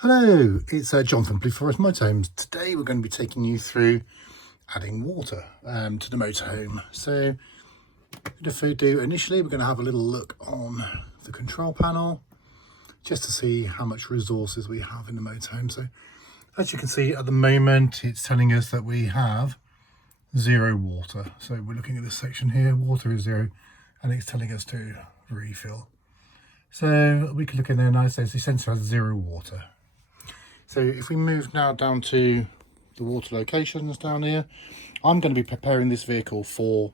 Hello, it's John from Blue Forest Motorhomes. Today we're going to be taking you through adding water to the motorhome. So initially we're going to have a little look on the control panel just to see how much resources we have in the motorhome. So as you can see at the moment it's telling us that we have 0 water. So we're looking at this section here, water is 0 and it's telling us to refill. So we can look in there now, it says the sensor has 0 water. So if we move now down to the water locations down here, I'm going to be preparing this vehicle for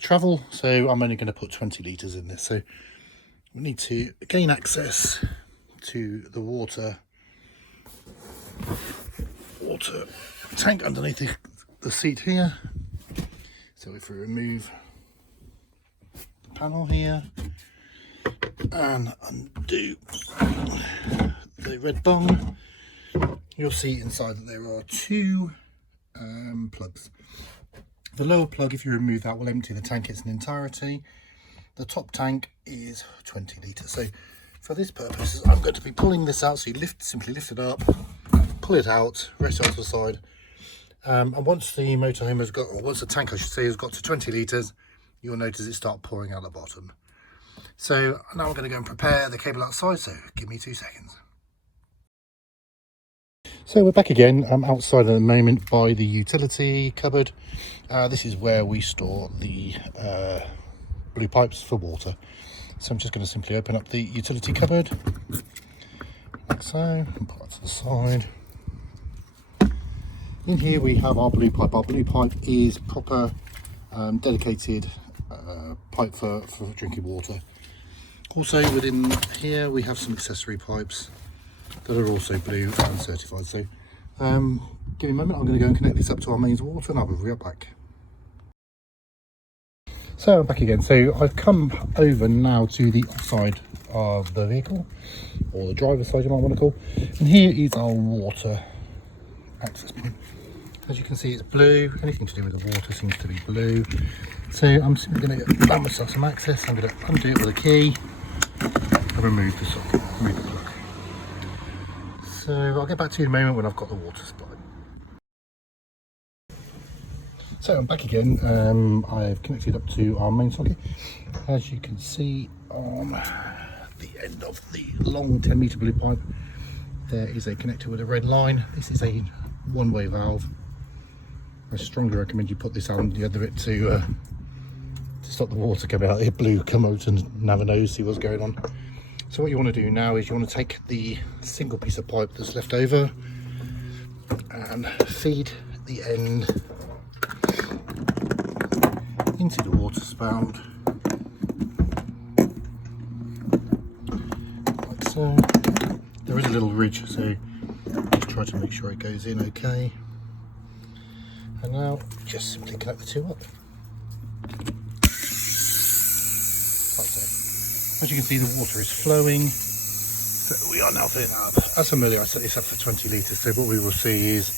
travel, so I'm only going to put 20 litres in this. So we need to gain access to the water tank underneath the seat here. So if we remove the panel here and undo the red bung, you'll see inside that there are 2 plugs. The lower plug, if you remove that, will empty the tank in its entirety. The top tank is 20 litres. So for this purpose, I'm going to be pulling this out. So you simply lift it up, pull it out, rest it on to the side. And once the motorhome has got, or once the tank I should say has got to 20 litres, you'll notice it start pouring out the bottom. So now I'm going to go and prepare the cable outside, so give me 2 seconds. So we're back again. I'm outside at the moment by the utility cupboard. This is where we store the blue pipes for water. So I'm just going to simply open up the utility cupboard, like so, and put that to the side. In here we have our blue pipe. Our blue pipe is proper dedicated pipe for drinking water. Also within here we have some accessory pipes that are also blue and certified. So give me a moment, I'm going to go and connect this up to our mains water and I'll be right back. So I'm back again. So I've come over now to the offside of the vehicle, or the driver's side you might want to call, and here is our water access point. As you can see it's blue, anything to do with the water seems to be blue. So I'm simply going to grab myself some access. I'm going to undo it with a key and remove the socket, remove the plug. So I'll get back to you in a moment when I've got the water supply. So I'm back again. I've connected up to our main socket. As you can see on the end of the long 10-metre blue pipe, there is a connector with a red line. This is a one-way valve. I strongly recommend you put this on the other bit to stop the water coming out. The blue come out and have a nose, see what's going on. So what you want to do now is you want to take the single piece of pipe that's left over and feed the end into the water spout, like so. There is a little ridge, so just try to make sure it goes in okay. And now just simply connect the 2 up. As you can see, the water is flowing, so we are now filling up. As familiar, I set this up for 20 litres, so what we will see is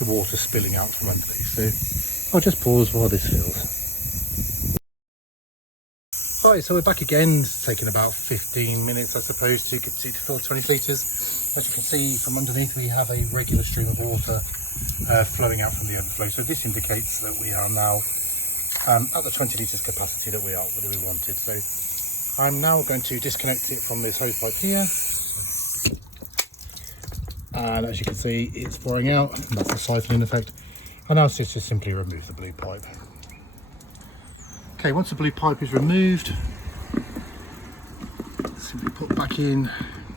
the water spilling out from underneath. So I'll just pause while this fills. Right, so we're back again. It's taken about 15 minutes, I suppose, to fill 20 litres. As you can see from underneath, we have a regular stream of water flowing out from the overflow. So this indicates that we are now at the 20 litres capacity that we wanted. So I'm now going to disconnect it from this hose pipe here, and as you can see it's pouring out, and that's the siphoning effect. And now it's just to simply remove the blue pipe. Okay, once the blue pipe is removed, simply put back in,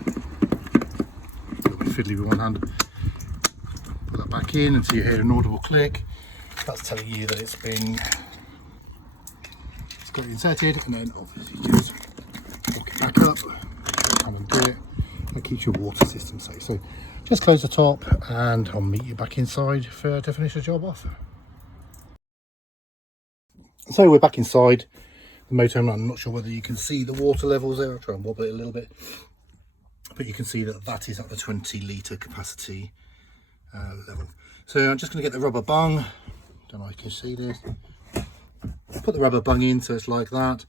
a little bit fiddly with one hand, put that back in until you hear an audible click. That's telling you that it's got inserted, and then obviously just lock it back up and undo it. That keeps your water system safe. So just close the top and I'll meet you back inside to finish the job off. So we're back inside the motorhome. I'm not sure whether you can see the water levels there. I'll try and wobble it a little bit, but you can see that is at the 20 litre capacity level. So I'm just going to get the rubber bung. Don't know if you can see this. Put the rubber bung in so it's like that,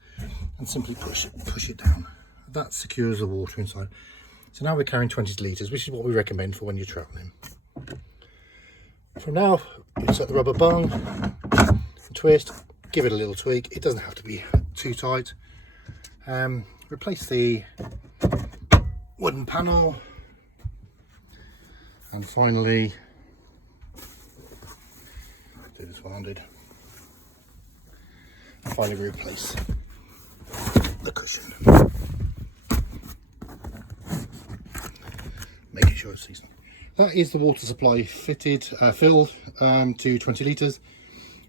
and simply push it down. that secures the water inside. So now we're carrying 20 litres, which is what we recommend for when you're travelling. From now, you set the rubber bung, twist, give it a little tweak. It doesn't have to be too tight. Replace the wooden panel, and finally do this one-handed. Finally replace the cushion, making sure it's decent. That is the water supply fitted, filled to 20 litres.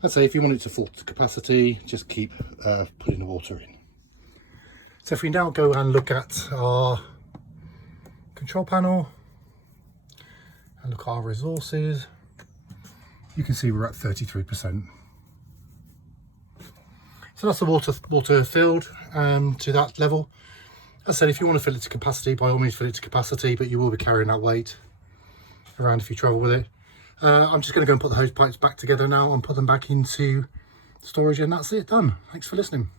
I'd say if you want it to full capacity, just keep putting the water in. So if we now go and look at our control panel and look at our resources, you can see we're at 33%. So that's the water filled to that level. As I said, if you want to fill it to capacity, by all means fill it to capacity, but you will be carrying that weight around if you travel with it. I'm just going to go and put the hose pipes back together now and put them back into storage, and that's it, done. Thanks for listening.